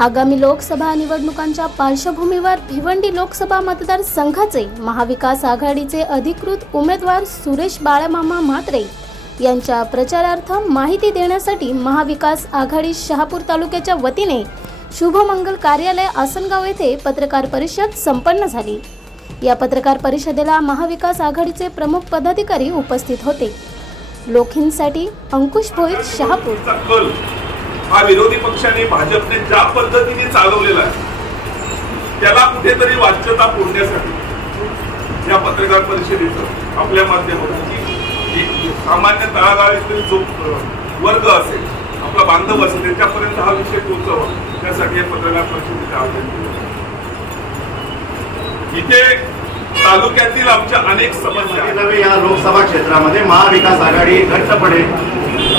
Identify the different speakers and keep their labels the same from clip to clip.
Speaker 1: आगामी लोकसभा निवडणुकांच्या पार्श्वभूमीवर भिवंडी लोकसभा मतदारसंघाचे महाविकास आघाडीचे अधिकृत उमेदवार सुरेश बाळामामा म्हात्रे यांच्या प्रचारार्थ माहिती देण्यासाठी महाविकास आघाडी शहापूर तालुक्याच्या वतीने शुभमंगल कार्यालय आसनगाव येथे पत्रकार परिषद संपन्न झाली. या पत्रकार परिषदेला महाविकास आघाडीचे प्रमुख पदाधिकारी उपस्थित होते. लोखींसाठी अंकुश भोईर शहापूर.
Speaker 2: हा विरोधी पक्षाने भाजपने ज्या पद्धतीने चालवलेला आहे त्याला कुठेतरी वाच्यता पुरण्यासाठी या पत्रकार परिषदेचं आपल्या माध्यमातून सामान्य तळागाळीतील जो वर्ग असेल आपला बांधव असेल त्याच्यापर्यंत हा विषय पोहोचवा त्यासाठी हे पत्रकार परिषदेचे आयोजन केलं इथे तालुक्यातील आमच्या अनेक समस्या आहेत.
Speaker 3: या लोकसभा क्षेत्रामध्ये महाविकास आघाडी घट्टपणे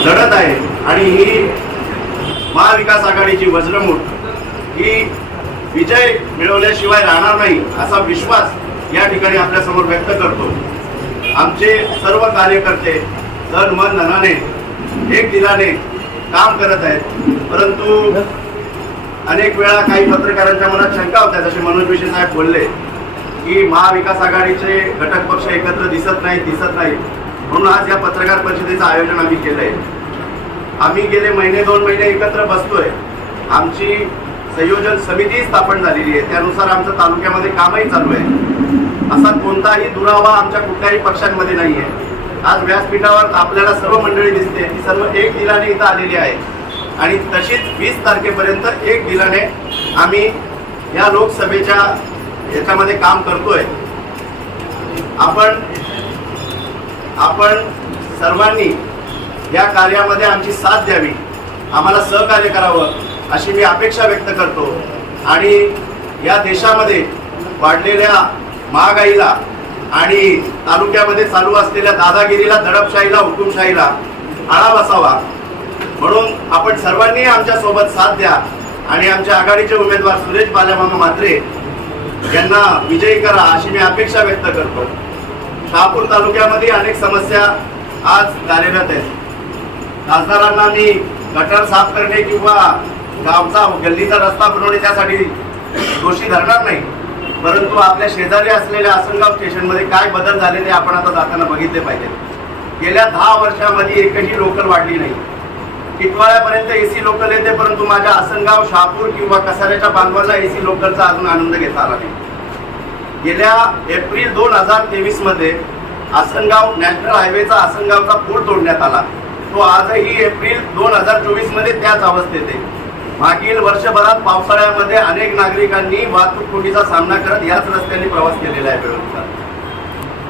Speaker 3: लढत आहे आणि ही महाविकास आघाडीची वज्रमूठ ही विजय मिळवल्याशिवाय राहणार नाही असा विश्वास या ठिकाणी आपल्यासमोर व्यक्त करतो. आमचे सर्व कार्यकर्ते तन मन धनाने एक दिलाने काम करत आहेत. परंतु अनेक वेळा काही पत्रकारांच्या मनात शंका होत्या जसे मनोज विषय साहेब बोलले की महाविकास आघाडीचे घटक पक्ष एकत्र दिसत नाही दिसत नाही म्हणून आज या पत्रकार परिषदेचं आयोजन आम्ही केलं आहे आम्ही गेले महिने दोन महिने एकत्र बसतोय. आमची संयोजन समिती स्थापन झालेली आहे. त्यानुसार आमचं तालुक्यामध्ये कामही चालू आहे. असा कोणताही दुरावा आमच्या कुठल्याही पक्षांमध्ये नाही आहे आज व्यासपीठावर आपल्याला सर्व मंडळी दिसते. ती सर्व एक दिलाने इथं आलेली आहे. आणि तशीच वीस तारखेपर्यंत एक दिलाने आम्ही या लोकसभेच्या याच्यामध्ये काम करतोय. आपण आपण सर्वांनी या कार्यामध्ये आमची साथ द्यावी. आम्हाला सहकार्य करावं अशी मी अपेक्षा व्यक्त करतो. आणि या देशामध्ये वाढलेल्या महागाईला आणि तालुक्यामध्ये चालू असलेल्या दादागिरीला दडपशाहीला हुकुमशाहीला आळा बसावा. म्हणून आपण सर्वांनी आमच्यासोबत साथ द्या. आणि आमच्या आघाडीचे उमेदवार सुरेश बाल्यामामा म्हात्रे यांना विजयी करा अशी मी अपेक्षा व्यक्त करतो. शहापूर तालुक्यामध्ये अनेक समस्या आज कार्यरत आहेत. खासदारांना मी गटर साफ करणे किंवा गावचा गल्लीचा रस्ता बनवणे त्यासाठी दोषी धरणार नाही. परंतु आपल्या शेजारी असलेल्या आसनगाव स्टेशनमध्ये काय बदल झाले ते आपण आता जाताना बघितले पाहिजे. गेल्या दहा वर्षामध्ये एकही लोकल वाढली नाही. टिटवाळ्यापर्यंत एसी लोकल येते परंतु माझ्या आसनगाव शहापूर किंवा कसाऱ्याच्या बांधवाला एसी लोकलचा अजून आनंद घेता आला नाही. गेल्या एप्रिल दोन हजार तेवीसमध्ये आसनगाव नॅशनल हायवेचा आसनगावचा पूल तोडण्यात आला. तो आजही एप्रिल दोन हजार चोवीसमध्ये त्याच अवस्थेत आहे. मागील वर्षभरात पावसाळ्यामध्ये अनेक नागरिकांनी वाहतूक कोंडीचा सामना करत याच रस्त्याने प्रवास केलेला आहे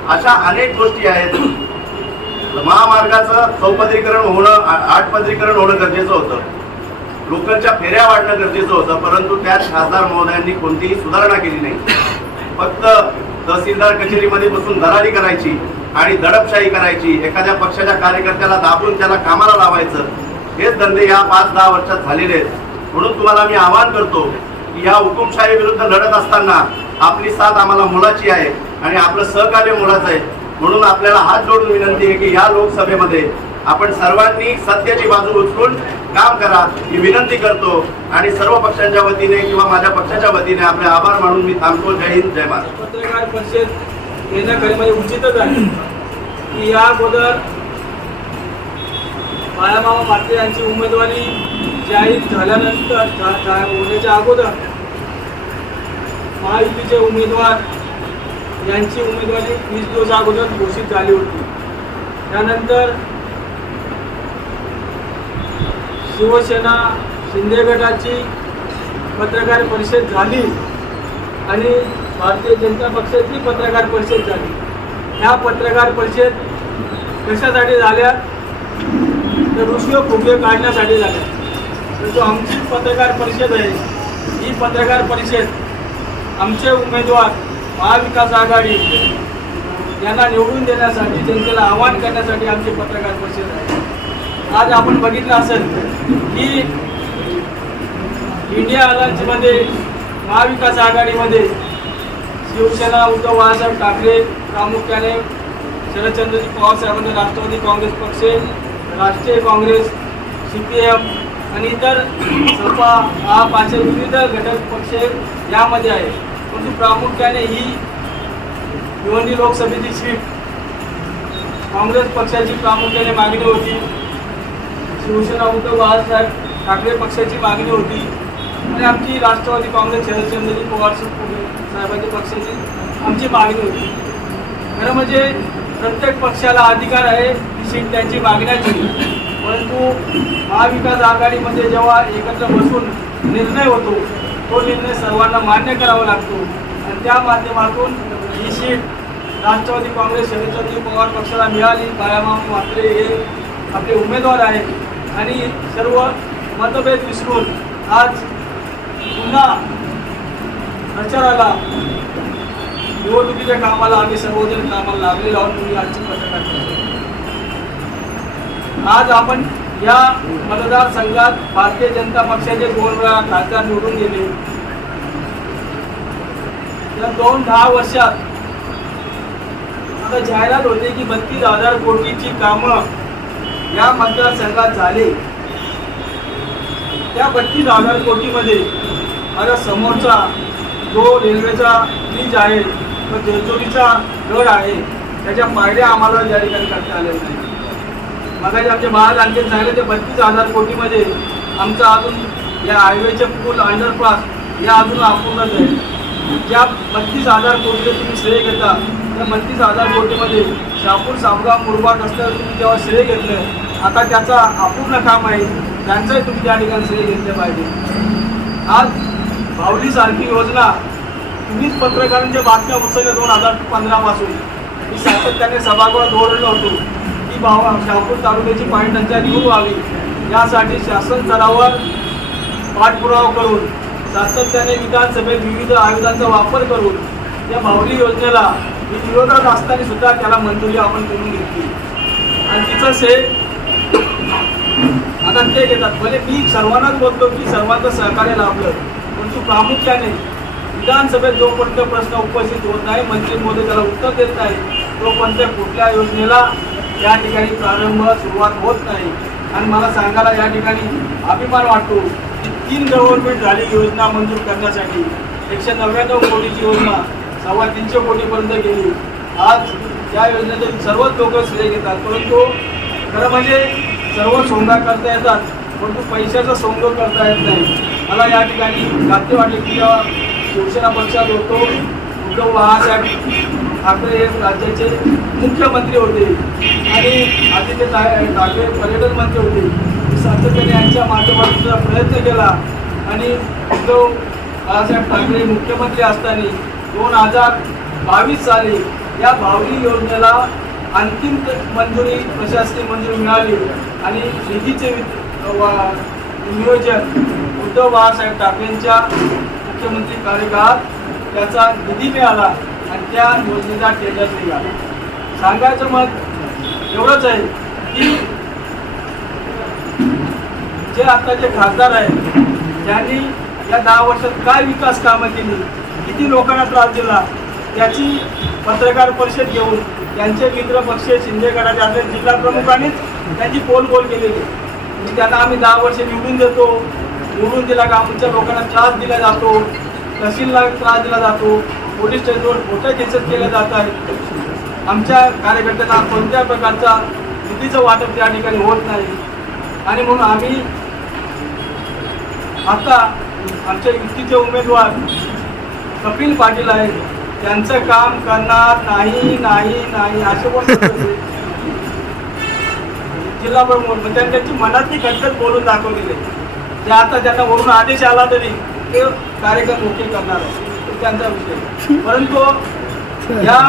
Speaker 3: अशा अनेक गोष्टी आहेत. महामार्गाचं चौपदरीकरण होणं आठपदरीकरण होणं गरजेचं होतं. लोकलच्या फेऱ्या वाढणं गरजेचं होतं परंतु त्यात खासदार महोदयांनी कोणतीही सुधारणा केली नाही. फक्त तहसीलदार कचेरीमध्ये बसून दलाली करायची आणि दडपशाही करायची. एखाद्या पक्षाच्या कार्यकर्त्याला दाबून त्याला कामाला लावायचं. हेच धंदे या पाच दहा वर्षात झालेले आहेत. म्हणून तुम्हाला मी आवाहन करतो की या हुकुमशाही विरुद्ध लढत असताना आपली साथ आम्हाला मुलाची आहे आणि आपलं सहकार्य मुलाचं आहे. म्हणून आपल्याला हात जोडून विनंती आहे की या लोकसभेमध्ये आपण सर्वांनी सत्याची बाजू उचलून काम करा ही विनंती करतो. आणि सर्व पक्षांच्या वतीने किंवा माझ्या पक्षाच्या वतीने आपले आभार मानून मी थांबतो. जय हिंद जय महाराष्ट्र
Speaker 4: पत्रकार परिषद येणं खरे म्हणजे उचितच आहे. की या अगोदर बाळामामा मात्रे यांची उमेदवारी जाहीर झाल्यानंतर होण्याच्या अगोदर महायुतीचे उमेदवार यांची उमेदवारी वीस दिवस अगोदर घोषित झाली होती. त्यानंतर शिवसेना शिंदे गटाची पत्रकार परिषद झाली आणि भारतीय जनता पक्षाची पत्रकार परिषद झाली. ह्या पत्रकार परिषद कशासाठी झाल्या? तर ऋषी फुगे काढण्यासाठी झाल्या. तर जो आमची पत्रकार परिषद आहे ही पत्रकार परिषद आमचे उमेदवार महाविकास आघाडी यांना निवडून देण्यासाठी जनतेला आवाहन करण्यासाठी आमची पत्रकार परिषद आहे. आज आपण बघितलं असेल की इंडिया अलायन्समध्ये महाविकास आघाडीमध्ये शिवसेना उद्धव बाळासाहेब ठाकरे प्रामुख्याने शरदचंद्रजी पवार साहेबांनी राष्ट्रवादी काँग्रेस पक्ष राष्ट्रीय काँग्रेस सी पी एम आणि इतर सपा हा पाचशे विविध घटक पक्ष यामध्ये आहे परंतु प्रामुख्याने ही भिवंडी लोकसभेची सीट काँग्रेस पक्षाची प्रामुख्याने मागणी होती. शिवसेना उद्धव बाळासाहेब ठाकरे पक्षाची मागणी होती. आणि आमची राष्ट्रवादी काँग्रेस शरदचंद्रजी पवार साहेबांच्या पक्षाची आमची मागणी होती. खरं म्हणजे प्रत्येक पक्षाला अधिकार आहे ही त्यांची मागण्याची परंतु महाविकास आघाडीमध्ये जेव्हा एकत्र बसून निर्णय होतो तो निर्णय सर्वांना मान्य करावा लागतो. आणि त्या माध्यमातून ही सीट राष्ट्रवादी काँग्रेस शरदचंद्रजी पवार पक्षाला मिळाली. बाळामामा म्हात्रे हे आपले उमेदवार आहेत. आणि सर्व मतभेद विसरून आज पुन्हा प्रचाराला निवडणुकीच्या कामाला आम्ही सर्वजण कामाला लागलेलो आहोत तुम्ही आजची पत्रकार आज आपण या मतदारसंघात भारतीय जनता पक्षाचे दोन वेळा खासदार निवडून गेले. या दोन दहा वर्षात आता जाहिरात होते की बत्तीस हजार कोटीची कामं या मतदारसंघात झाले. त्या बत्तीस हजार कोटीमध्ये आता समोरचा जो रेल्वेचा ब्रिज आहे तो जेजुरीचा गड आहे त्याच्या पायऱ्या आम्हाला या ठिकाणी करता आल्या नाही मगाशी आमचे महाराज आणखी सांगितले ते बत्तीस हजार कोटीमध्ये आमचा अजून या हायवेचे पूल अंडरपास या अजून अपूर्णच आहे. ज्या बत्तीस हजार कोटीचे तुम्ही श्रेय घेता त्या बत्तीस हजार कोटीमध्ये शापूर सामगाव मुरबाड रस्त्यावर तुम्ही जेव्हा श्रेय घेतलं आता त्याचा अपूर्ण काम आहे त्यांचंही तुम्ही त्या ठिकाणी श्रेय घेतलं पाहिजे. आज भावलीसारखी योजना तुम्हीच पत्रकारांच्या बातम्या उचलल्या दोन हजार पंधरापासून मी सातत्याने सभागृहात ओरडलो होतो की भाव शहापूर तालुक्याची पाणी टंचाई दूर व्हावी. यासाठी शासन स्तरावर पाठपुरावा करून सातत्याने विधानसभेत विविध आयुधांचा वापर करून या भावली योजनेला मी विरोधात असताना सुद्धा त्याला मंजुरी आपण करून घेतली. आणि तिचं से आता ते घेतात. म्हणजे मी सर्वांनाच बोलतो की सर्वांचं सहकार्य लाभलं. परंतु प्रामुख्याने विधानसभेत जोपर्यंत प्रश्न उपस्थित होत नाही मंत्री मोदी त्याला उत्तर देत नाही तोपर्यंत कुठल्या योजनेला या ठिकाणी प्रारंभ सुरुवात होत नाही. आणि मला सांगायला या ठिकाणी अभिमान वाटतो की तीन गव्हर्नमेंट झाली योजना मंजूर करण्यासाठी. एकशे नव्याण्णव कोटीची योजना सव्वा तीनशे कोटीपर्यंत गेली. आज या योजनेचे सर्वच लोक श्रेय घेतात. परंतु खरं म्हणजे सर्व सोंगा करता येतात परंतु पैशाचा सोंग करता येत नाही. मला या ठिकाणी खाते वाटले की शिवसेना पक्षात होतो. उद्धव बाळासाहेब ठाकरे हे राज्याचे मुख्यमंत्री होते. आणि आदित्य ठाकरे पर्यटन मंत्री होते. सातत्याने यांच्या माध्यमातून प्रयत्न केला. आणि उद्धव बाळासाहेब ठाकरे मुख्यमंत्री असताना दोन हजार बावीस साली या भावली योजनेला अंतिम मंजुरी प्रशासकीय मंजुरी मिळाली. आणि निधीचे नियोजन उद्धव बाळासाहेब ठाकरेंच्या मुख्यमंत्री कार्यकाळात त्याचा निधी मिळाला आणि त्या योजनेचा टेंडर निघाला सांगायचं मत एवढंच आहे की जे आता जे खासदार आहेत त्यांनी या दहा वर्षात काय विकास कामं केली किती लोकांना त्रास दिला त्याची पत्रकार परिषद घेऊन त्यांचे मित्र पक्ष शिंदे गटाचे जिल्हा प्रमुखांनीच त्यांची पोलबोल केलेली. म्हणजे आहे. त्यांना आम्ही दहा वर्ष निवडून देतो. निवडून दिला का आमच्या लोकांना त्रास दिला जातो. तहसीलला त्रास दिला जातो. पोलीस स्टेशनवर मोठ्या केसेस केल्या जात आहेत. आमच्या कार्यकर्त्यांना कोणत्या प्रकारचा निधीचं वाटप त्या ठिकाणी होत नाही. आणि म्हणून आम्ही आता आमच्या युतीचे उमेदवार कपिल पाटील आहेत. त्यांचं काम करणार नाही नाही नाही असे जिल्हा प्रमुख त्यांनी त्यांची मनातली खटखट बोलून दाखवून दिले जे आता त्यांना वरून आदेश आला तरी ते कार्यक्रम ओके करणार आहे त्यांचा विषय परंतु या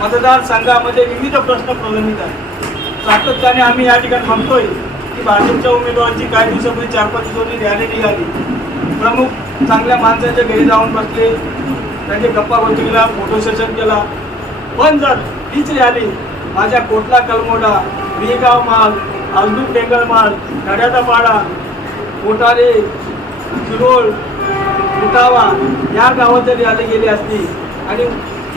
Speaker 4: मतदारसंघामध्ये विविध प्रश्न प्रलंबित आहेत. सातत्याने आम्ही या ठिकाणी म्हणतोय की भाजपच्या उमेदवारांची काही दिवसापूर्वी चार पाच दिवसांनी रॅली निघाली. प्रमुख चांगल्या माणसाच्या घरी जाऊन बसले. त्यांचे गप्पा गोष्टीला फोटो सेशन केला. पण जर हीच रॅली माझ्या कोटला कलमोडा वीगाव माल अल्दूर टेंगल माल गड्याचा पाडा कोटारे शिरोळ उटावा या गावात जर आले गेली असती आणि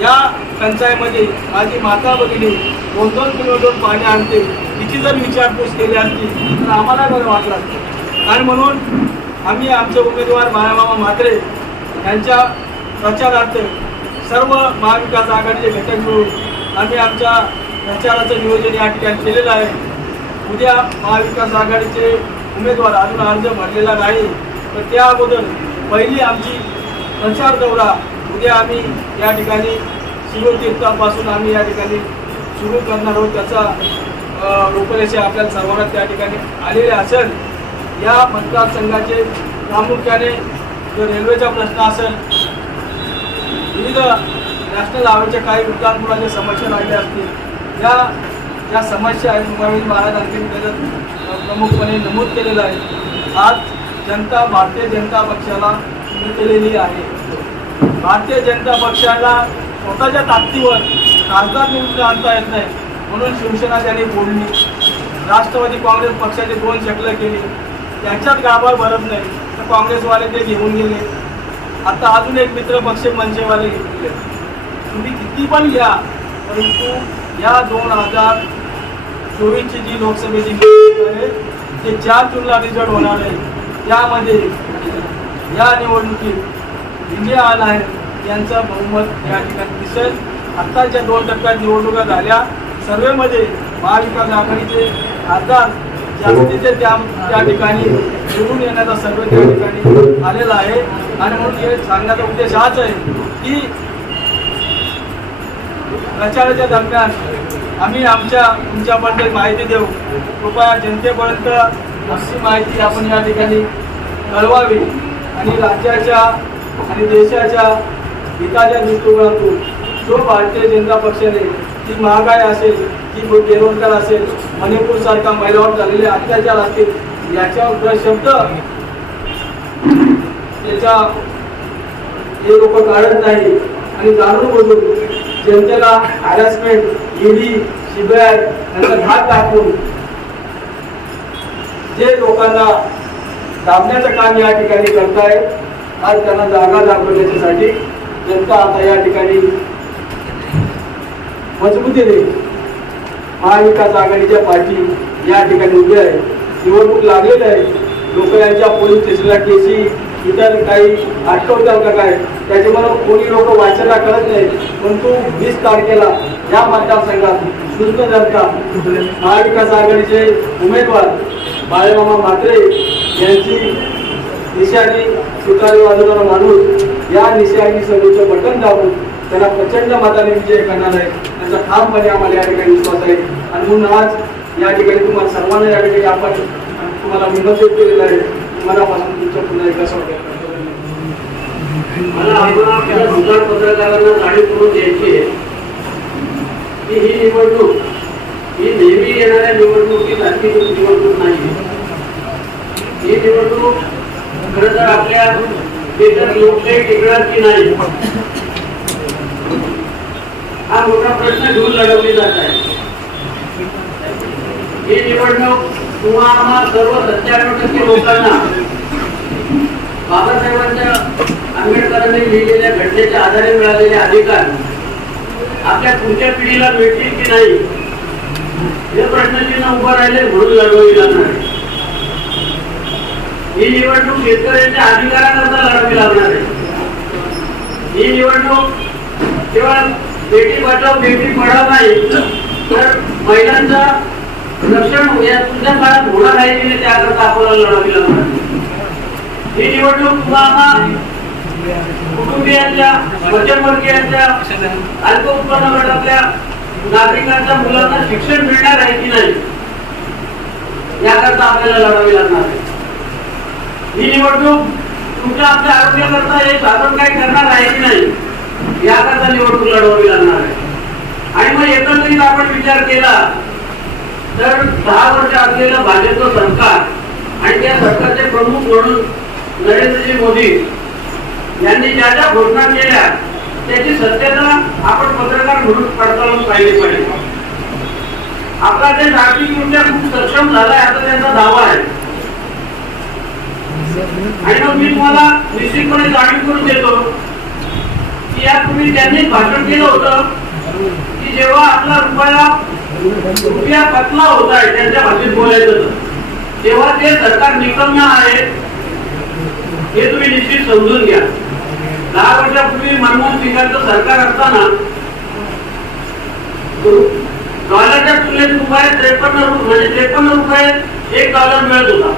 Speaker 4: या टंचाईमध्ये माझी माता भगिनी दोन दोन किलोमीटर पाणी आणते तिची जर विचारपूस केली असती तर आम्हाला बरं वाटलं असतं. आणि म्हणून आम्ही आमचे उमेदवार मायामामा म्हात्रे यांच्या प्रचारार्थ सर्व महाविकास आघाडीचे घटक मिळून आम्ही आमच्या प्रचाराचं नियोजन या ठिकाणी केलेलं आहे. उद्या महाविकास आघाडीचे उमेदवार अजून अर्ज भरलेला नाही. तर त्या अगोदर पहिली आमची प्रचार दौरा उद्या आम्ही या ठिकाणी शिवतीर्थापासून आम्ही या ठिकाणी सुरू करणार आहोत. त्याचा अ, रूपरेषा आपल्याला सर्वांना त्या ठिकाणी आलेले असेल. या मतदारसंघाचे प्रामुख्याने जो रेल्वेचा प्रश्न असेल विविध नॅशनल हायवेच्या काही उड्डाणपुलाच्या समस्या राहिल्या असतील या ज्या समस्या आहेत मुंबई महाराजांनी प्रमुखपणे नमूद केलेलं आहे. आज जनता भारतीय जनता पक्षाला केलेली आहे. भारतीय जनता पक्षाला स्वतःच्या ताकदीवर खासदार निवडून आणता येत नाही म्हणून शिवसेना त्याने बोलली राष्ट्रवादी काँग्रेस पक्षाचे दोन शकलं केली. त्यांच्यात गाभार भरत नाही तर काँग्रेसवाले ते घेऊन गेले. आता अजून एक मित्र पक्ष मनसेवाले घेतले. तुम्ही किती पण घ्या परंतु या दोन हजार चोवीसची जी लोकसभेची निवडणूक आहे ते चार जूनला रिझल्ट होणार आहे. त्यामध्ये या निवडणुकीत विजय आला आहे यांचं बहुमत या ठिकाणी दिसेल. आत्ताच्या दोन टप्प्यात निवडणुका झाल्या. सर्वेमध्ये महाविकास आघाडीचे खासदार जास्तीचे त्या त्या ठिकाणी निवडून येण्याचा सर्वे त्या ठिकाणी आलेला आहे. आणि म्हणून हे सांगण्याचा उद्देश हाच आहे की प्रचाराच्या दरम्यान आम्ही आमच्या तुमच्याबद्दल माहिती देऊ. कृपया जनतेपर्यंत अशी माहिती आपण या ठिकाणी कळवावी आणि राज्याच्या आणि देशाच्या हिताच्या दृष्टिकोनातून जो भारतीय जनता पक्षाने ती महागाई असेल ती बेरोजगार असेल मणिपूरसारखा महिलावर झालेले अत्याचार असतील याच्यावर शब्द त्याच्या हे लोक काढत नाही. आणि जाणून बोलून जनतेला हॅरॅसमेंट ईडी सीबीआय यांचा घात दाखवून जे लोकांना दाबण्याचं काम या ठिकाणी करताय आज त्यांना जागा दाखवण्याच्यासाठी जनता आता या ठिकाणी मजबूतीने महाविकास आघाडीच्या पार्टी या ठिकाणी उभी आहे. निवडणूक लागलेली आहे. लोक यांच्या पोलीस स्टेशनला केसी इतर काही अटकवतात का काय? त्याच्यामुळे कोणी लोक वाचायला कळत नाही. परंतु वीस तारखेला या मतदारसंघात शुद्ध जनता महाविकास आघाडीचे उमेदवार बाळेमामा म्हात्रे यांची निशाणी सुतारी वाजवणारा माणूस या निशाणी सभेचं बटन दाबून त्याला प्रचंड मताने विजय करणार आहे. त्याचा ठामपणे आम्हाला या ठिकाणी विश्वास आहे. आणि म्हणून आज या ठिकाणी तुम्हाला सर्वांना या ठिकाणी आपण तुम्हाला निमंत्रित केलेलं आहे. मनापासून तुमचं पुन्हा एकदा स्वागत
Speaker 5: मला आपण आपल्या दुकान पत्रकारांना जाणीव करून द्यायची आहे. की ही निवडणूक ही नेहमी येणाऱ्या निवडणूक नाही. ही निवडणूक खरं तर आपल्या देशात लोकशाही टिकणार की नाही? हा मोठा प्रश्न घेऊन लढवली जात आहे. ही निवडणूक किंवा आम्हा सर्व सत्त्याण्णव टक्के लोकांना बाबासाहेबांच्या आंबेडकरांनी लिहिलेल्या घटनेच्या आधारे मिळालेले अधिकार आपल्या पुढच्या पिढीला मिळतील की नाही हे प्रश्नचिन्ह उभं राहिले म्हणून लढवली जाणार ही निवडणूक शेतकऱ्यांच्या अधिकाराकरता लढावी लागणार आहे. ही निवडणूक केवळ बेटी बचाव बेटी पढाव नाही तर महिलांचा रक्षण या तुमच्या काळात होणार आहे की त्याकरता आपल्याला लढावी लागणार ही निवडणूक तुम्हाला कुटुंबियांच्या मध्यमवर्गीयांच्या अल्प उत्पन्न गटातल्या नागरिकांच्या मुलांना शिक्षण मिळणार आहे की नाही याकरता आपल्याला लढावी लागणार आहे. ही निवडणूक तुमच्या आपल्या आरोग्याकरता हे साधन काय करणार आहे की नाही याकरता निवडणूक लढवावी लागणार आहे. आणि मग एकंदरीत आपण विचार केला तर सहा वर्ष असलेलं भाजपचं सरकार आणि त्या सरकारचे प्रमुख म्हणून नरेंद्रजी मोदी यांनी ज्या ज्या घोषणा केल्या त्याची सत्यता आपण पत्रकार म्हणून पडताळून पाहिली पाहिजे. आपला देश आर्थिकदृष्ट्या खूप सक्षम झालाय असा त्यांचा दावा आहे. आणि मग मी तुम्हाला निश्चितपणे जाणीव करून देतो की यापूर्वी त्यांनी भाषण केलं होतं की जेव्हा आपला रुपया रुपया पतला होत आहे त्यांच्या भाषेत बोलायचं तेव्हा ते सरकार निकम्य आहे हे तुम्ही निश्चित समजून घ्या. दहा वर्षापूर्वी मनमोहन सिंगांचं सरकार असताना डॉलरच्या तुलनेत रुपये त्रेपन्न म्हणजे त्रेपन्न रुपये एक डॉलर मिळत होता.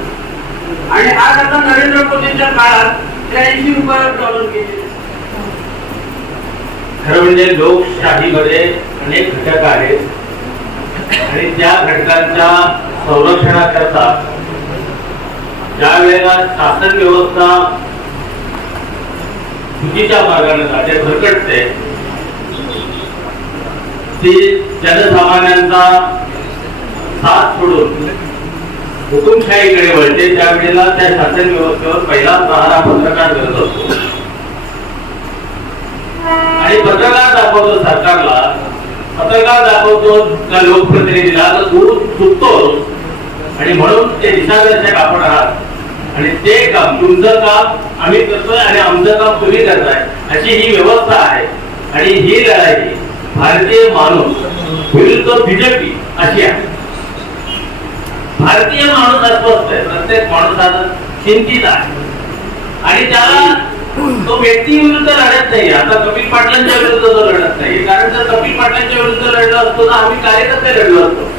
Speaker 5: आणि आज आता नरेंद्र मोदींच्या काळात त्र्याऐंशी रुपयावर डॉलर गेले
Speaker 6: खरं म्हणजे लोकशाहीमध्ये अनेक घटक आहेत. आणि त्या घटकांच्या संरक्षणाकरता ज्या वेळेला शासन व्यवस्था चुकीच्या मार्गाने जाते भरकटते ती जनसामान्यांचा साथ सोडून हुकुमशाहीकडे वळते त्यावेळेला त्या शासन व्यवस्थेवर पहिला सहारा पत्रकार करत असतो. आणि पत्रकार दाखवतो सरकारला पत्रकार दाखवतो त्या लोकप्रतिनिधीला तर तू चुकतो आणि म्हणून ते दिशादर्शक आपण आहात. आणि ते काम तुमचं काम आम्ही करतोय आणि आमचं काम तुम्ही करताय अशी ही व्यवस्था आहे. आणि ही लढाई भारतीय माणूस विरुद्ध बीजेपी अशी आहे. भारतीय माणूस अस्वस्थ आहे प्रत्येक माणूस चिंतित आहे. आणि त्याला तो व्यक्ती विरुद्ध लढत नाही. आता कपिल पाटलांच्या विरुद्ध तो लढत नाही. कारण जर कपिल पाटलांच्या विरुद्ध लढला असतो तर आम्ही कार्यकर्ते लढलो असतो.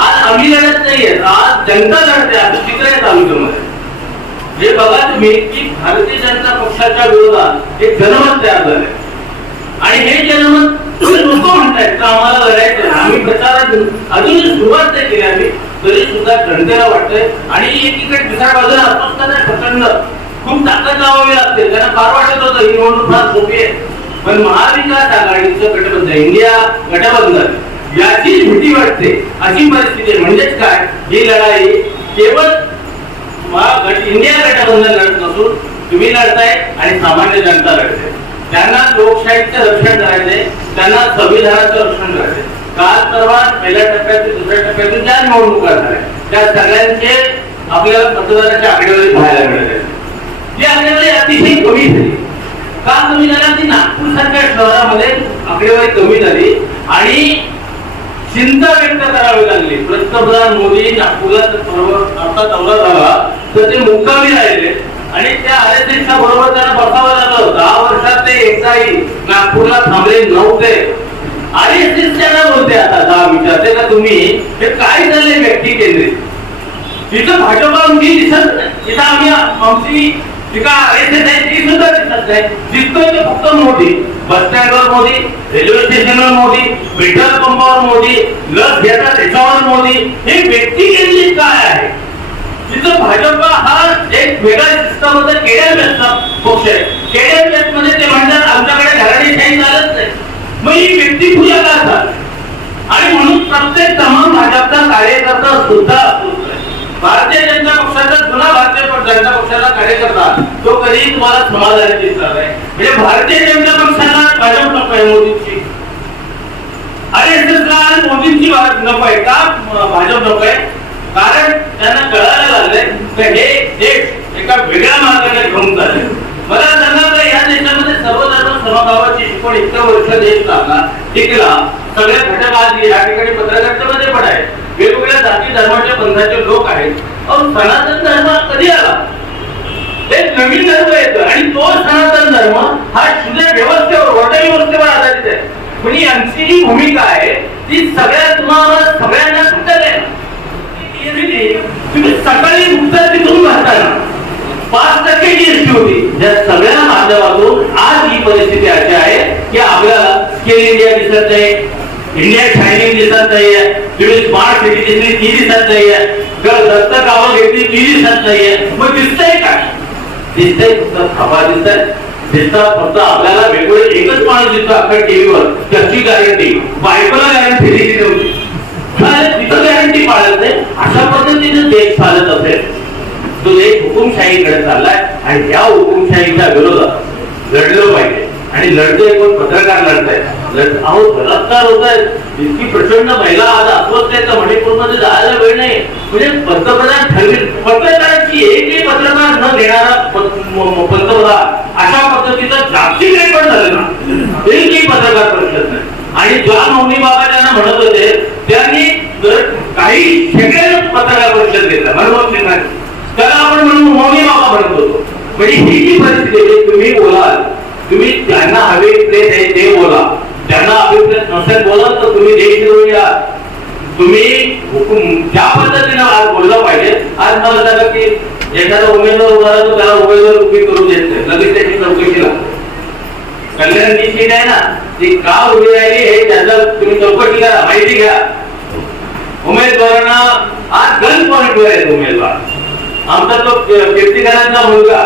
Speaker 6: आज आम्ही लढत नाहीये आज जनता लढते. आता चित्र आहे तालुक्यामध्ये जे बघा तुम्ही की भारतीय जनता पक्षाच्या विरोधात एक जनमत तयार झालंय. आणि हे जनमत लोक म्हणतायत का आम्हाला लढायचं आम्ही प्रचारात अजून सुरुवात नाही केली आम्ही. तरी सुद्धा जनतेला वाटतंय. आणि एकीकडे दुसऱ्या बाजूला अस्वस्थ नाही प्रचंड खूप ताकद लावावी लागते त्यांना फार वाटत होतं. ही निवडणूक फार सोपी आहे. पण महाविकास आघाडीचं गटबंधन इंडिया गटबंधन याची भीती वाटते. अशी परिस्थिती म्हणजेच काय? ही लढाई केवळ महा- गट- इंडिया गटबंधन लढत नसून तुम्ही लढताय आणि सामान्य जनता लढते. त्यांना लोकशाहीचं रक्षण करायचंय. त्यांना संविधानाचं रक्षण करायचंय. काल परवा पहिल्या टप्प्यातील दुसऱ्या टप्प्यातील ज्या निवडणुका झाल्या त्या सगळ्यांचे आपल्याला मतदानाच्या आकडेवारी पाहायला मिळते ती आकडेवारी अतिशय कमी झाली. का कमी झाला? ती नागपूर सारख्या शहरामध्ये आकडेवारी कमी झाली. आणि चिंता व्यक्त करावी लागली. पंतप्रधान मोदी नागपूरला जर दौरा झाला. तर ते मुक्कामी राहिले. आणि त्या आर बरोबर त्यांना बसावं लागलं दहा वर्षात ते एकदाही नागपूरला थांबले नव्हते. आर त्यांना बोलते आता दहा विचारते का तुम्ही? हे काय झाले व्यक्ती केंद्रित तिथं भाजपा आमची दिसत तिथं आम्ही आमची दिसतोय फक्त मोदी. बस स्टँडवर मोदी रेल्वे स्टेशनवर मोदी पेट्रोल पंपावर मोदी लस घेतात त्याच्यावर मोदी. हे व्यक्ती केंद्रित काय आहे? तिथं भाजपा हा एक वेगळा सिस्टम होता केड्या पक्ष आहे. केडीएमएसमध्ये ते म्हणतात आमच्याकडे घराणीशाही चालत नाही. मग ही व्यक्ती पूजा का असतात आणि म्हणून प्रत्येक तमाम भाजपचा कार्यकर्ता सुद्धा अस्वस्थ भारतीय जनता पक्षाचा जुना भारतीय जनता पक्षाचा कार्यकर्ता तो कधीही तुम्हाला समाधानी दिसणार नाही. म्हणजे भारतीय जनता पक्षाला भाजप नको आहे मोदींची. अरे आणि मोदींची नको आहे. का भाजप नको आहे? कारण त्यांना कळायला लागलंय की हे देश एका वेगळ्या मार्गाने घेऊन चालले मला सांगा या देशामध्ये सर्व समभावाची शिकवण इतकं वर्ष देश लागला टिकला. सगळे घटक आज या ठिकाणी पत्रकारितेमध्ये पण आहे वेगवेगळ्या जाती धर्माच्या पंथाचे लोक आहेत. अहो सनातन धर्म कधी आला? एक नवीन धर्म येतो आणि तो सनातन धर्म हा तुझ्या व्यवस्थेवर वॉटर व्यवस्थेवर आधारित आहे. पण यांची जी भूमिका आहे ती सगळ्या तुम्हाला सगळ्यांना सुटत आहे. तुम्ही सकाळी उत्तर तिथून भरताना पाच टक्के जीएसटी होती ज्या सगळ्या माध्यमातून आज ही परिस्थिती अशी आहे की आपल्याला स्केल इंडिया दिसत नाही. इंडिया शायनिंग दिसत नाहीये. तुम्ही स्मार्ट सिटी दिसली ती दिसत नाहीये. जर दत्त गावं घेतली ती दिसत नाहीये. मग दिसतंय काय दिसतंय फक्त थांबा दिसतंय. दिसतात फक्त आपल्याला वेगवेगळे एकच माणूस दिसतो अख्ख्या टीव्हीवर. त्याची गॅरंटी बायकोला गॅरंटी दिली नव्हती तिथं गॅरंटी पाळत नाही. अशा पद्धतीने देश चालत असेल. तो देश हुकुमशाहीकडे चाललाय आणि या हुकुमशाहीच्या विरोधात लढलं पाहिजे. आणि लढतोय कोण? पत्रकार लढतायत अहो बलात्कार होत आहेत इतकी प्रचंड महिला आज अस्वस्थ मणिपूरमध्ये जायला वेळ नाही. म्हणजे पंतप्रधान ठरले पत्रकारांची एकही पत्रकार न घेणारा पंतप्रधान अशा पद्धतीचा जागतिक रेकॉर्ड झालं ना. एकही पत्रकार परिषद नाही. आणि ज्या मौनी बाबा त्यांना म्हणत होते शेकडे पत्रकार परिषद घेतला मनमोहन सिंगांनी त्याला आपण म्हणून मौनी बाबा म्हणत होतो. म्हणजे ही जी परिस्थिती आहे तुम्ही बोलाल. तुम्ही त्यांना हवे ते बोला. ज्यांना अभिप्रेत नसेल बोलत तर तुम्ही रेडी करून या तुम्ही हुकूम ज्या पद्धतीने आज बोललं पाहिजे आज मला सांगा की एखादा उमेदवार उभा राहतो त्याला उमेदवार उभी करू देत नाही. लगेच त्याची चौकशी लागते. कल्याण जी सीट आहे ना? ती का उभी राहिली हे त्याचं तुम्ही चौकशी करा माहिती घ्या. उमेदवारांना आज गन पॉईंटवर आहेत उमेदवार. आमचा तो कीर्तिकरांचा मुलगा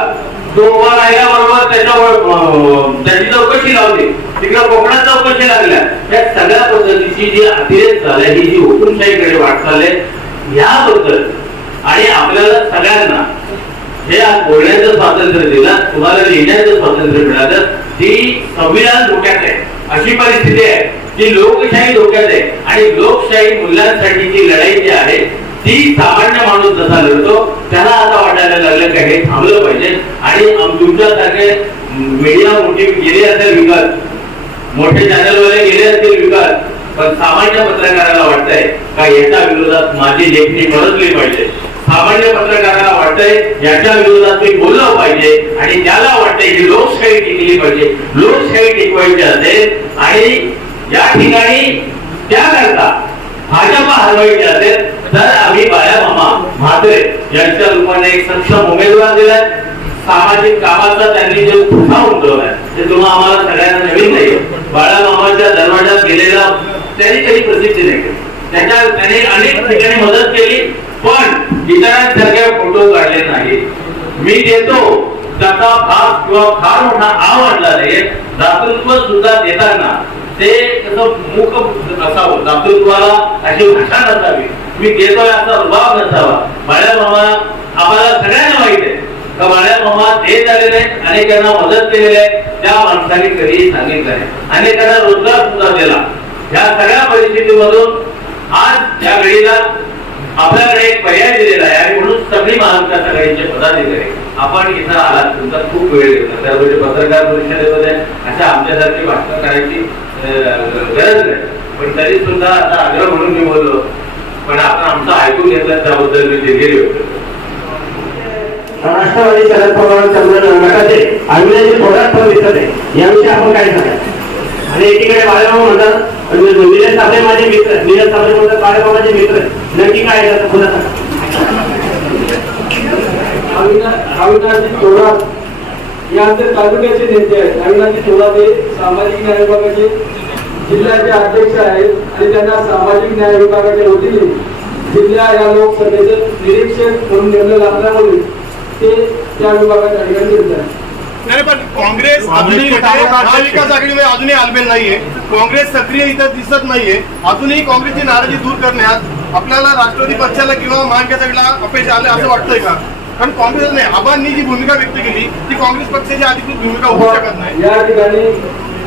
Speaker 6: तो उभा राहिल्याबरोबर त्याच्यावर त्याची चौकशी लावली. तिकडे कोकणात चौकशी लागल्या. या सगळ्या पद्धतीची जी अतिरेक झाल्या ही जी हुकुमशाहीकडे वाटचाल आहे याबद्दल आणि आपल्याला सगळ्यांना हे बोलण्याचं स्वातंत्र्य दिलं तुम्हाला लिहिण्याचं स्वातंत्र्य मिळालं ती संविधान धोक्यात आहे. अशी परिस्थिती आहे ती लोकशाही धोक्यात आहे आणि लोकशाही मूल्यांसाठीची लढाई जी आहे ती सामान्य माणूस जसा लढतो त्याला आता वाटायला लागलं का हे थांबलं पाहिजे. आणि तुमच्यासारखे मीडिया मोठी गेली असेल विकत मोठे चॅनलवाले गेले असतील विकास पण सामान्य पत्रकाराला वाटतंय का याच्या विरोधात माझी लेखणी परतली पाहिजे? सामान्य पत्रकाराला वाटतंय याच्या विरोधात मी बोललं पाहिजे आणि त्याला वाटतंय की लोकशाही टिकली पाहिजे. लोकशाही टिकवायची असेल आणि या ठिकाणी त्याकरता भाजपा हलवायची असेल तर आम्ही बाया मामा म्हात्रे यांच्या रूपाने एक सक्षम उमेदवार दिलाय. सामाजिक कामाचा त्यांनी जो पुन्हा उमटवलाय ते तुम्हाला आम्हाला सगळ्यांना नवीन नाही बाळा मामाच्या दरवाजात गेलेला त्यांनी कधी प्रसिद्धी नाही त्याच्या त्याने अनेक ठिकाणी मदत केली पण इतरांसारखे फोटो काढले नाही मी देतो त्याचा फार किंवा फार मोठा आव आणला नाही. दातृत्व सुद्धा देताना ते कसं मुख असावं दातृत्वाला अशी भाषा नसावी. मी देतोय असा रुबाब नसावा. बाळ्या मामा आम्हाला सगळ्यांना माहीत आहे. का बाळ्या मामा देत आलेले आहेत अनेकांना मदत केलेली आहे. त्या माणसाने कधीही सांगितलं आहे अनेकांना रोजगार सुद्धा दिला या सगळ्या परिस्थितीमधून आज या घडीला आपल्याकडे एक पर्याय दिलेला आहे आणि म्हणून सगळी महाविकास आघाडीचे पदाधिकारी आपण इथं आलात तुमचा खूप वेळ घेतला त्यामुळे म्हणजे पत्रकार परिषदेमध्ये अशा आमच्यासारखी भाषण करायची गरज नाही. पण तरी सुद्धा आता आग्रह म्हणून मी बोललो. पण आपण आमचं ऐकून घेतलं त्याबद्दल मी दिलेली होतो.
Speaker 7: राष्ट्रवादी शरद पवार चंद्र गटाचे अभिनयाचे थोड्यात पण दिसत आहे याविषयी आपण काय सांगाल आणि एकीकडे बाळाभाऊ म्हणतात म्हणजे नीरज साबळे माझे मित्र नीरज साबळे म्हणतात बाळाभाऊ माझे मित्र नक्की काय आहे पुन्हा
Speaker 4: थोरात या आमच्या तालुक्याचे नेते आहेत. अविनाशजी थोरात हे सामाजिक न्याय विभागाचे जिल्ह्याचे अध्यक्ष आहेत आणि त्यांना सामाजिक न्याय विभागाच्या वतीने जिल्हा या लोकसभेचे निरीक्षक म्हणून नेमलं लागल्यामुळे ते त्या विभागाच्या ठिकाणी आहेत.
Speaker 8: नाही पण काँग्रेस महाविकास आघाडीमध्ये अजूनही आलबेल नाहीये. काँग्रेस सक्रिय इथं दिसत नाहीये. अजूनही काँग्रेसची नाराजी दूर करण्यात आपल्याला राष्ट्रवादी पक्षाला किंवा महाविकास आघाडीला अपयश आलं असं वाटतंय का? कारण काँग्रेस नाही. आबांनी जी भूमिका व्यक्त केली ती काँग्रेस पक्षाची अधिकृत भूमिका होऊ शकत नाही.
Speaker 4: या ठिकाणी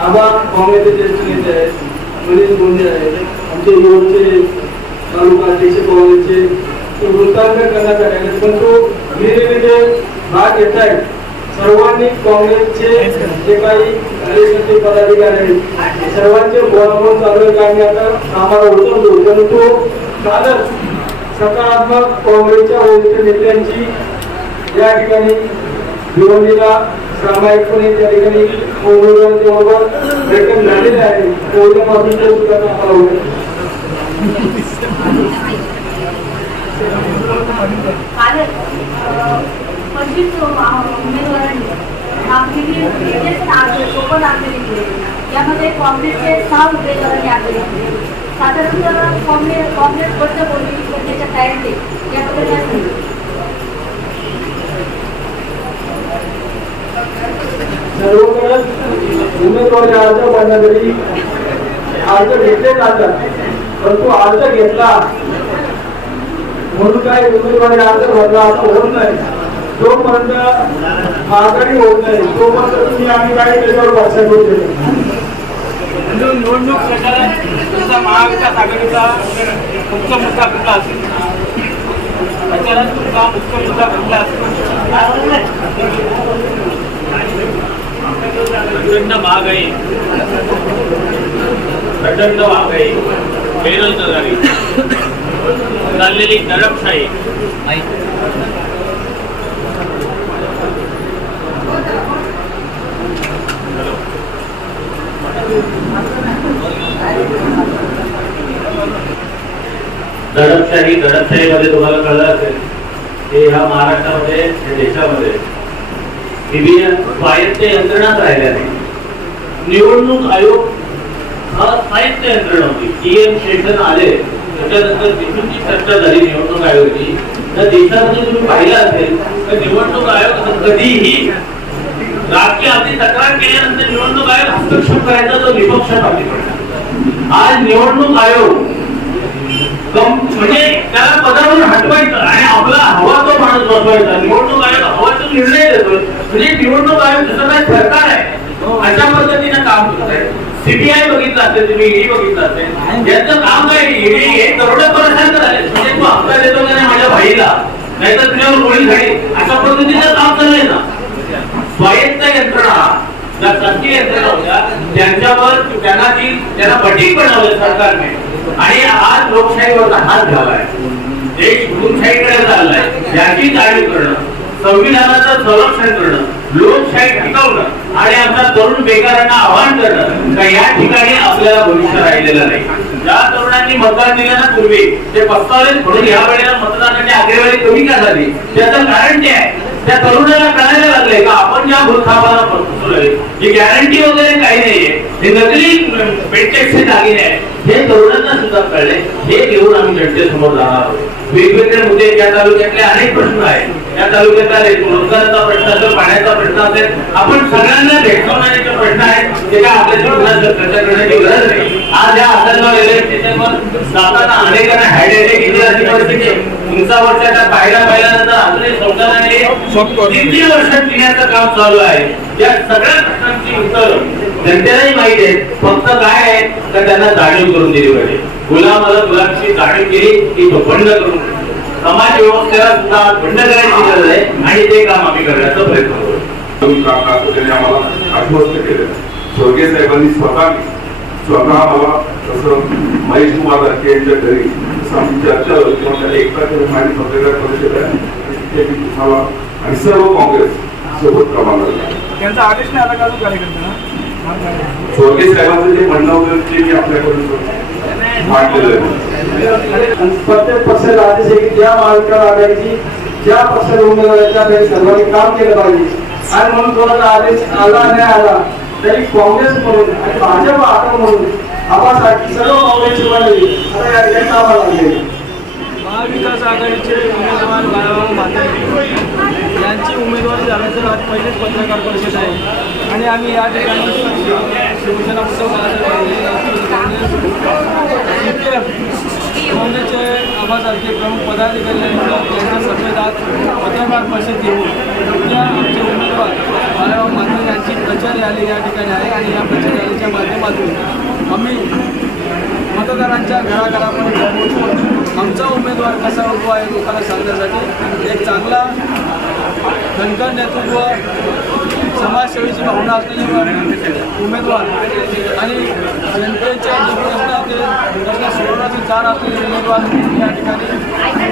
Speaker 4: आबा काँग्रेसचे ज्येष्ठ नेते आहेत. मनीष बोंडे आहेत. आमचे युवकचे तालुका अध्यक्ष काँग्रेसचे ते आले पण तो निर्णय जे भाग घेत आहेत सर्वांनी काँग्रेसचे जे काही कार्यकर्ते पदाधिकारी आहेत सर्वांचे बोलावून चालू आहे आम्ही आता कामाला उतरतो परंतु कालच सकारात्मक काँग्रेसच्या वरिष्ठ नेत्यांची या ठिकाणी भिवंडीला सामायिकपणे त्या ठिकाणी उमेदवारांच्या बरोबर बैठक झालेली आहे. उद्यापासून ते सुद्धा कामाला होईल
Speaker 9: कालच उमेदवारांनी आपली सहा- सोबत आखलेली केली. यामध्ये काँग्रेसचे सहा उमेदवारांनी आखलेली केली. साधारणतः काँग्रेस बोलली तयारी याबद्दल काय सांगितलं
Speaker 4: उमेदवारी अर्ज भरण्यासाठी अर्ज घेतले जातात परंतु अर्ज घेतला म्हणून काय उमेदवारी अर्ज भरला असं होत नाही जोपर्यंत आघाडी होत नाही तोपर्यंत तुम्ही आम्ही काही त्याच्यावर भाषा करू शकतो निवडणूक प्रचारात तुमचा महाविकास आघाडीचा मुख्य मुद्दा कुठला असेल? प्रचारात तुमचा मुख्य मुद्दा कुठला असेल?
Speaker 6: प्रचंड महागाई प्रचंड महागाई बेरोजगारी. लागलेली दडपशाही दडपशाही दडपशाहीमध्ये तुम्हाला कळलं असेल ते ह्या महाराष्ट्रामध्ये देशामध्ये विभिन्न स्वायत्त यंत्रणाच राहिल्या नाही. निवडणूक आयोग हा स्वायत्त यंत्रणा होती. ई एम शेषन आले त्याच्यानंतर तिथूनची चर्चा झाली निवडणूक आयोगाची. तर देशामध्ये तुम्ही पाहिलं असेल तर निवडणूक आयोग कधीही राजकीय आपली तक्रार केल्यानंतर निवडणूक आयोग हस्तक्षेप करायचा तो विपक्षात आपली आज निवडणूक आयोग म्हणजे त्याला पदावरून हटवायचं आणि आपला हवा तो माणूस बसवायचा. निवडणूक आयोग हवा तो निर्णय देतोय. म्हणजे निवडणूक आयोग जसं काय सरकार आहे अशा पद्धतीनं काम करत आहे सीबीआय बघितलं असेल तुम्ही ईडी बघितलं असेल. यांचं काम काय ईडी हे करोडो पर्यंत झाले म्हणजे तू हप्ता देतो का नाही माझ्या भाईला? नाहीतर तुझ्यावर गोळी झाली. अशा पद्धतीचं काम चाललंय ना. स्वायत्त यंत्रणा ज्या संघीय यंत्रणा होत्या त्यांच्यावर त्यांना जी त्यांना पटीक बनवलं सरकारने. आणि आज लोकशाहीवरचा हात घालाय देश हुकुमशाहीकडे चाललाय. याची जाणीव करणं संविधानाचं संरक्षण करणं लोकशाही टिकवणं आणि आमच्या तरुण बेकारांना आव्हान करणं का या ठिकाणी आपल्याला भविष्य राहिलेलं नाही. ज्या तरुणांनी मतदान दिलं ना पूर्वी ते पस्तावले म्हणून या वेळेला मतदानाची आकडेवारी कमी का झाली त्याचं कारण ते आहे. त्या तरुणाला कळायला लागले का आपण ज्या भूतकाळाला फसलोय ही गॅरंटी वगैरे काही नाहीये. हे नकली पेटेक्सचे दागिने आहेत. हे तरुणांना सुद्धा कळले हे घेऊन आम्ही जनतेसमोर जाणार आहोत. वेगवेगळे मुद्दे त्या तालुक्यातले अनेक प्रश्न आहेत. त्या तालुक्यातला रोजगाराचा प्रश्न असेल पाण्याचा प्रश्न असेल. आपण सगळ्यांना भेटवणारे जे प्रश्न आहेत. ते काय आपल्या चर्चा करण्याची गरज नाही. आज या हातांना रेल्वे स्टेशनवर जाताना अनेकांना हायड्रेटिक इंजिनिअरची परिस्थिती उंचावरच्या त्या पायऱ्या पाहिल्यानंतर अजूनही शौचालयाने तीन तीन वर्ष पिण्याचं काम चालू आहे? या सगळ्या प्रश्नांची उत्तर जनतेलाही माहिती आहे फक्त काय आहे? तर त्यांना जाणीव करून दिली पाहिजे. गुलामाला गुलामची जाणीव केली की तो बंद करून समाज व्यवस्थेला सुद्धा बंद करायची गरज आहे आणि ते काम आम्ही करण्याचा प्रयत्न करू.
Speaker 2: त्यांनी आम्हाला आश्वस्त केलेलं आहे. स्वर्गीय साहेबांनी स्वतः स्वतः मला तसं महेश कुमार यांच्या घरी तसं आमची चर्चा होती किंवा त्या एकता करून आणि पत्रकार परिषद आहे तिथे मी तुम्हाला आणि सर्व काँग्रेस सोबत.
Speaker 4: त्यांचा आदेश नाही आला का अजून कार्यकर्त्यांना?
Speaker 2: स्वर्गीय साहेबांचं जे म्हणणं होतं ते मी आपल्याकडून मांडलेलं आहे.
Speaker 4: प्रत्येक पक्षाला आदेश आहे की ज्या महाविकास आघाडीची ज्या पक्षाला उमेदवार आहेत त्या पैकी सर्वांनी काम केलं पाहिजे. आणि म्हणून कोणाचा आदेश आला नाही आला तरी काँग्रेस म्हणून आणि भाजप आता म्हणून आपासाठी सर्व काँग्रेसची मंडळी आता या ठिकाणी कामाला लागले महाविकास आघाडीचे उमेदवार बाळाभाऊ माते यांची उमेदवारी झाल्याचं आज पहिलेच पत्रकार परिषद आहे. आणि आम्ही या ठिकाणी शिवसेना उद्धव बाळासाहेब काँग्रेसचे आबासारखे प्रमुख पदाधिकारी यांच्या सभेत आज पत्रकार परिषद घेऊन उद्या आमचे उमेदवार बाळाराव म्हात्रे यांची प्रचार रॅली या ठिकाणी आहे. आणि या प्रचार रॅलीच्या माध्यमातून आम्ही मतदारांच्या घराघरापर्यंत पोहोचून आमचा उमेदवार कसा उभा आहे लोकांना सांगण्यासाठी एक चांगला धनकर नेतृत्व समाजसेवेची भावना असलेली उमेदवार आणि जनतेच्या जे प्रश्न असतील प्रश्न सोडवण्याची जाण असलेले उमेदवार या ठिकाणी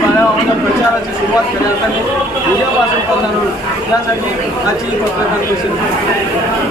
Speaker 4: माझ्या प्रचाराची सुरुवात करण्यासाठी उद्यापासून करणार त्यासाठी आजची पत्रकार परिषद.